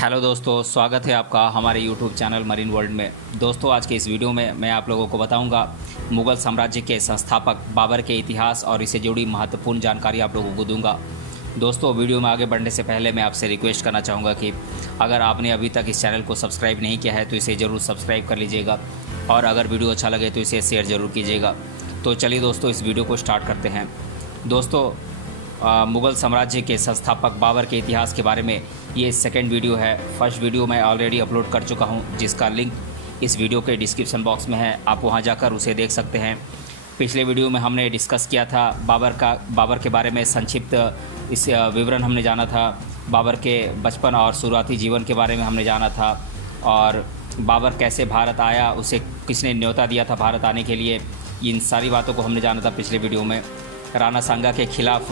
Hello दोस्तों, स्वागत है आपका हमारे यूट्यूब चैनल मरीन वर्ल्ड में। दोस्तों, आज के इस वीडियो में मैं आप लोगों को बताऊंगा मुग़ल साम्राज्य के संस्थापक बाबर के इतिहास और इससे जुड़ी महत्वपूर्ण जानकारी आप लोगों को दूंगा। दोस्तों, वीडियो में आगे बढ़ने से पहले मैं आपसे रिक्वेस्ट करना चाहूँगा कि अगर आपने अभी तक इस चैनल को सब्सक्राइब नहीं किया है तो इसे ज़रूर सब्सक्राइब कर लीजिएगा और अगर वीडियो अच्छा लगे तो इसे शेयर ज़रूर कीजिएगा। तो चलिए दोस्तों, इस वीडियो को स्टार्ट करते हैं। दोस्तों, मुग़ल साम्राज्य के संस्थापक बाबर के इतिहास के बारे में ये सेकंड वीडियो है। फर्स्ट वीडियो मैं ऑलरेडी अपलोड कर चुका हूँ, जिसका लिंक इस वीडियो के डिस्क्रिप्शन बॉक्स में है, आप वहाँ जाकर उसे देख सकते हैं। पिछले वीडियो में हमने डिस्कस किया था बाबर के बारे में संक्षिप्त इस विवरण हमने जाना था। बाबर के बचपन और शुरुआती जीवन के बारे में हमने जाना था और बाबर कैसे भारत आया, उसे किसने न्योता दिया था भारत आने के लिए, इन सारी बातों को हमने जाना था पिछले वीडियो में। राणा सांगा के खिलाफ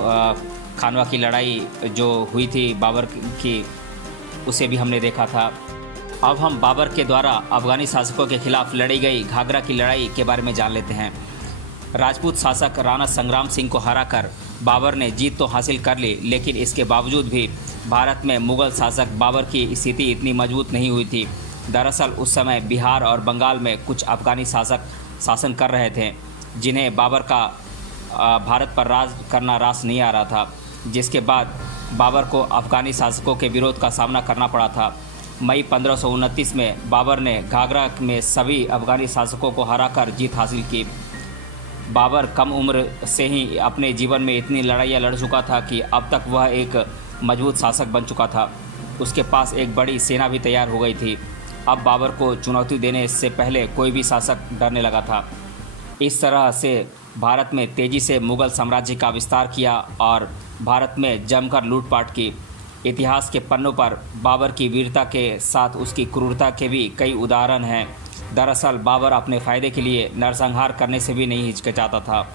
खानवा की लड़ाई जो हुई थी बाबर की, उसे भी हमने देखा था। अब हम बाबर के द्वारा अफगानी शासकों के खिलाफ लड़ी गई घाघरा की लड़ाई के बारे में जान लेते हैं। राजपूत शासक राणा संग्राम सिंह को हराकर बाबर ने जीत तो हासिल कर ली, लेकिन इसके बावजूद भी भारत में मुग़ल शासक बाबर की स्थिति इतनी मजबूत नहीं हुई थी। दरअसल उस समय बिहार और बंगाल में कुछ अफगानी शासक शासन कर रहे थे, जिन्हें बाबर का भारत पर राज करना रास नहीं आ रहा था, जिसके बाद बाबर को अफगानी शासकों के विरोध का सामना करना पड़ा था। मई 1529 में बाबर ने घाघरा में सभी अफगानी शासकों को हराकर जीत हासिल की। बाबर कम उम्र से ही अपने जीवन में इतनी लड़ाइयाँ लड़ चुका था कि अब तक वह एक मजबूत शासक बन चुका था। उसके पास एक बड़ी सेना भी तैयार हो गई थी। अब बाबर को चुनौती देने से पहले कोई भी शासक डरने लगा था। इस तरह से भारत में तेज़ी से मुग़ल साम्राज्य का विस्तार किया और भारत में जमकर लूटपाट की। इतिहास के पन्नों पर बाबर की वीरता के साथ उसकी क्रूरता के भी कई उदाहरण हैं। दरअसल बाबर अपने फ़ायदे के लिए नरसंहार करने से भी नहीं हिचकिचाता था।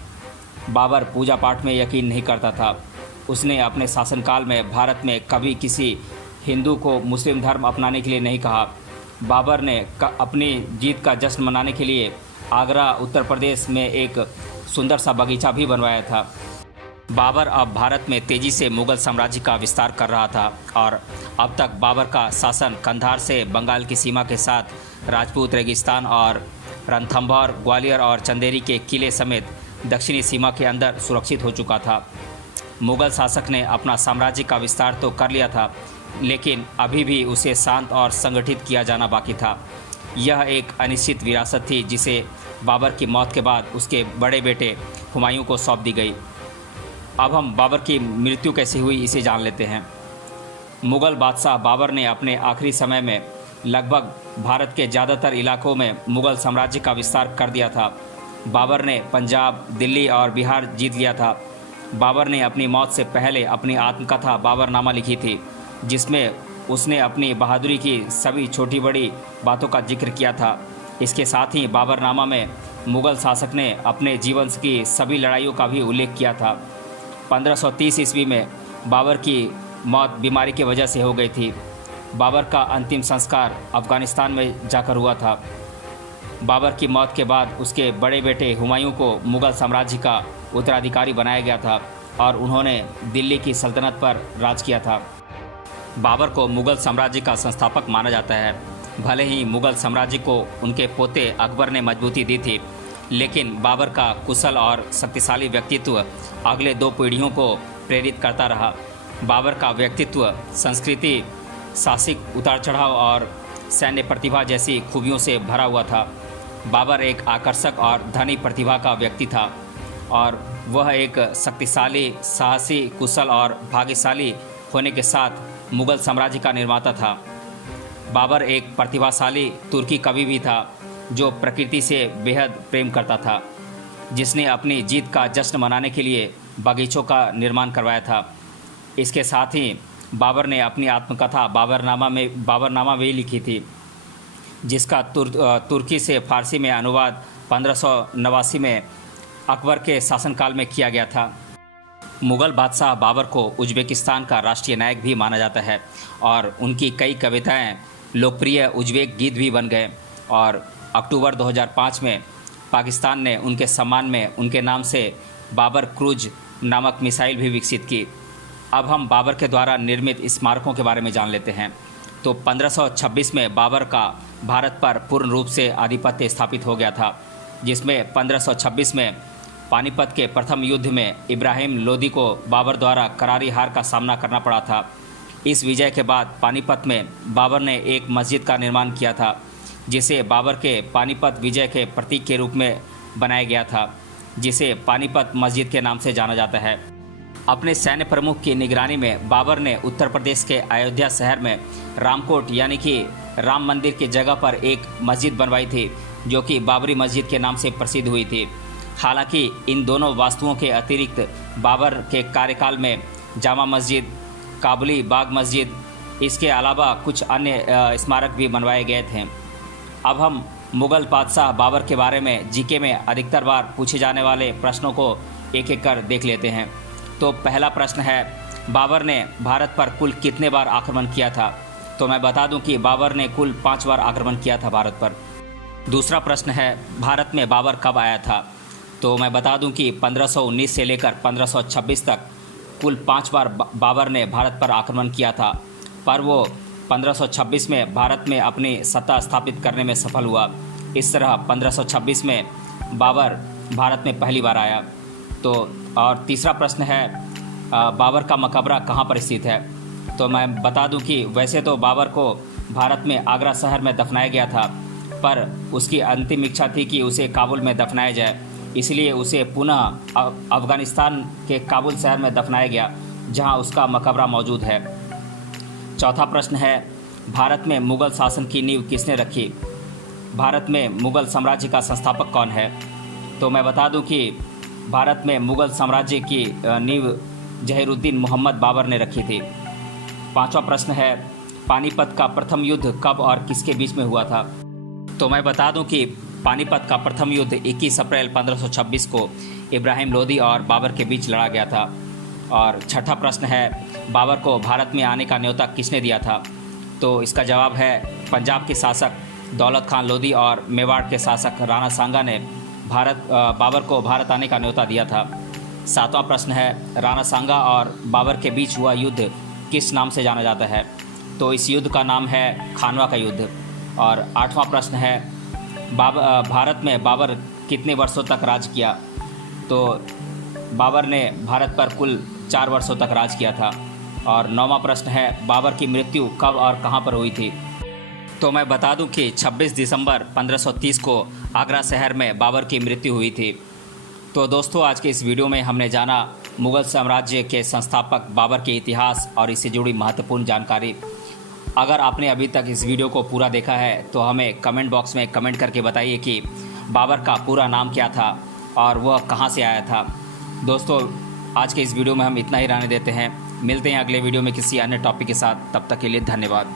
बाबर पूजा पाठ में यकीन नहीं करता था। उसने अपने शासनकाल में भारत में कभी किसी हिंदू को मुस्लिम धर्म अपनाने के लिए नहीं कहा। बाबर ने अपनी जीत का जश्न मनाने के लिए आगरा उत्तर प्रदेश में एक सुंदर सा बगीचा भी बनवाया था। बाबर अब भारत में तेज़ी से मुग़ल साम्राज्य का विस्तार कर रहा था और अब तक बाबर का शासन कंधार से बंगाल की सीमा के साथ राजपूत रेगिस्तान और रणथंभौर, ग्वालियर और चंदेरी के किले समेत दक्षिणी सीमा के अंदर सुरक्षित हो चुका था। मुग़ल शासक ने अपना साम्राज्य का विस्तार तो कर लिया था, लेकिन अभी भी उसे शांत और संगठित किया जाना बाकी था। यह एक अनिश्चित विरासत थी जिसे बाबर की मौत के बाद उसके बड़े बेटे हुमायूं को सौंप दी गई। अब हम बाबर की मृत्यु कैसे हुई इसे जान लेते हैं। मुग़ल बादशाह बाबर ने अपने आखिरी समय में लगभग भारत के ज़्यादातर इलाकों में मुग़ल साम्राज्य का विस्तार कर दिया था। बाबर ने पंजाब, दिल्ली और बिहार जीत लिया था। बाबर ने अपनी मौत से पहले अपनी आत्मकथा बाबरनामा लिखी थी, जिसमें उसने अपनी बहादुरी की सभी छोटी बड़ी बातों का जिक्र किया था। इसके साथ ही बाबरनामा में मुग़ल शासक ने अपने जीवन की सभी लड़ाइयों का भी उल्लेख किया था। 1530 ईस्वी में बाबर की मौत बीमारी की वजह से हो गई थी। बाबर का अंतिम संस्कार अफ़गानिस्तान में जाकर हुआ था। बाबर की मौत के बाद उसके बड़े बेटे हुमायूं को मुग़ल साम्राज्य का उत्तराधिकारी बनाया गया था और उन्होंने दिल्ली की सल्तनत पर राज किया था। बाबर को मुग़ल साम्राज्य का संस्थापक माना जाता है। भले ही मुग़ल साम्राज्य को उनके पोते अकबर ने मजबूती दी थी, लेकिन बाबर का कुशल और शक्तिशाली व्यक्तित्व अगले 2 पीढ़ियों को प्रेरित करता रहा। बाबर का व्यक्तित्व संस्कृति, साहसिक उतार चढ़ाव और सैन्य प्रतिभा जैसी खूबियों से भरा हुआ था। बाबर एक आकर्षक और धनी प्रतिभा का व्यक्ति था और वह एक शक्तिशाली, साहसी, कुशल और भाग्यशाली होने के साथ मुग़ल साम्राज्य का निर्माता था। बाबर एक प्रतिभाशाली तुर्की कवि भी था जो प्रकृति से बेहद प्रेम करता था, जिसने अपनी जीत का जश्न मनाने के लिए बगीचों का निर्माण करवाया था। इसके साथ ही बाबर ने अपनी आत्मकथा बाबरनामा भी लिखी थी, जिसका तुर्की से फ़ारसी में अनुवाद 1589 में अकबर के शासनकाल में किया गया था। मुग़ल बादशाह बाबर को उज़्बेकिस्तान का राष्ट्रीय नायक भी माना जाता है और उनकी कई कविताएं लोकप्रिय उज़्बेक गीत भी बन गए और अक्टूबर 2005 में पाकिस्तान ने उनके सम्मान में उनके नाम से बाबर क्रूज नामक मिसाइल भी विकसित की। अब हम बाबर के द्वारा निर्मित स्मारकों के बारे में जान लेते हैं। तो 1526 में बाबर का भारत पर पूर्ण रूप से आधिपत्य स्थापित हो गया था, जिसमें 1526 में पानीपत के प्रथम युद्ध में इब्राहिम लोदी को बाबर द्वारा करारी हार का सामना करना पड़ा था। इस विजय के बाद पानीपत में बाबर ने एक मस्जिद का निर्माण किया था, जिसे बाबर के पानीपत विजय के प्रतीक के रूप में बनाया गया था, जिसे पानीपत मस्जिद के नाम से जाना जाता है। अपने सैन्य प्रमुख की निगरानी में बाबर ने उत्तर प्रदेश के अयोध्या शहर में रामकोट यानी कि राम मंदिर की जगह पर एक मस्जिद बनवाई थी, जो कि बाबरी मस्जिद के नाम से प्रसिद्ध हुई थी। हालांकि इन दोनों वास्तुओं के अतिरिक्त बाबर के कार्यकाल में जामा मस्जिद, काबुली बाग मस्जिद, इसके अलावा कुछ अन्य स्मारक भी बनवाए गए थे। अब हम मुग़ल बादशाह बाबर के बारे में जीके में अधिकतर बार पूछे जाने वाले प्रश्नों को एक एक कर देख लेते हैं। तो पहला प्रश्न है, बाबर ने भारत पर कुल कितने बार आक्रमण किया था? तो मैं बता दूं कि बाबर ने कुल 5 बार आक्रमण किया था भारत पर। दूसरा प्रश्न है, भारत में बाबर कब आया था? तो मैं बता दूं कि 1519 से लेकर 1526 तक कुल 5 बार बाबर ने भारत पर आक्रमण किया था, पर वो 1526 में भारत में अपनी सत्ता स्थापित करने में सफल हुआ। इस तरह 1526 में बाबर भारत में पहली बार आया। तो और तीसरा प्रश्न है, बाबर का मकबरा कहाँ पर स्थित है? तो मैं बता दूं कि वैसे तो बाबर को भारत में आगरा शहर में दफनाया गया था, पर उसकी अंतिम इच्छा थी कि उसे काबुल में दफनाया जाए, इसलिए उसे पुनः अफ़गानिस्तान के काबुल शहर में दफनाया गया, जहां उसका मकबरा मौजूद है। चौथा प्रश्न है, भारत में मुग़ल शासन की नींव किसने रखी? भारत में मुग़ल साम्राज्य का संस्थापक कौन है? तो मैं बता दूं कि भारत में मुग़ल साम्राज्य की नींव जहीरुद्दीन मोहम्मद बाबर ने रखी थी। पांचवा प्रश्न है, पानीपत का प्रथम युद्ध कब और किसके बीच में हुआ था? तो मैं बता दूं कि पानीपत का प्रथम युद्ध 21 अप्रैल 1526 को इब्राहिम लोदी और बाबर के बीच लड़ा गया था। और छठा प्रश्न है, बाबर को भारत में आने का न्योता किसने दिया था? तो इसका जवाब है, पंजाब के शासक दौलत खान लोदी और मेवाड़ के शासक राणा सांगा ने बाबर को भारत आने का न्योता दिया था। सातवां प्रश्न है, राणा सांगा और बाबर के बीच हुआ युद्ध किस नाम से जाना जाता है? तो इस युद्ध का नाम है खानवा का युद्ध। और आठवां प्रश्न है, भारत में बाबर कितने वर्षों तक राज किया? तो बाबर ने भारत पर कुल 4 वर्षों तक राज किया था। और नौवां प्रश्न है, बाबर की मृत्यु कब और कहाँ पर हुई थी? तो मैं बता दूं कि 26 दिसंबर 1530 को आगरा शहर में बाबर की मृत्यु हुई थी। तो दोस्तों, आज के इस वीडियो में हमने जाना मुग़ल साम्राज्य के संस्थापक बाबर के इतिहास और इससे जुड़ी महत्वपूर्ण जानकारी। अगर आपने अभी तक इस वीडियो को पूरा देखा है तो हमें कमेंट बॉक्स में कमेंट करके बताइए कि बाबर का पूरा नाम क्या था और वह कहाँ से आया था। दोस्तों, आज के इस वीडियो में हम इतना ही रहने देते हैं। मिलते हैं अगले वीडियो में किसी अन्य टॉपिक के साथ। तब तक के लिए धन्यवाद।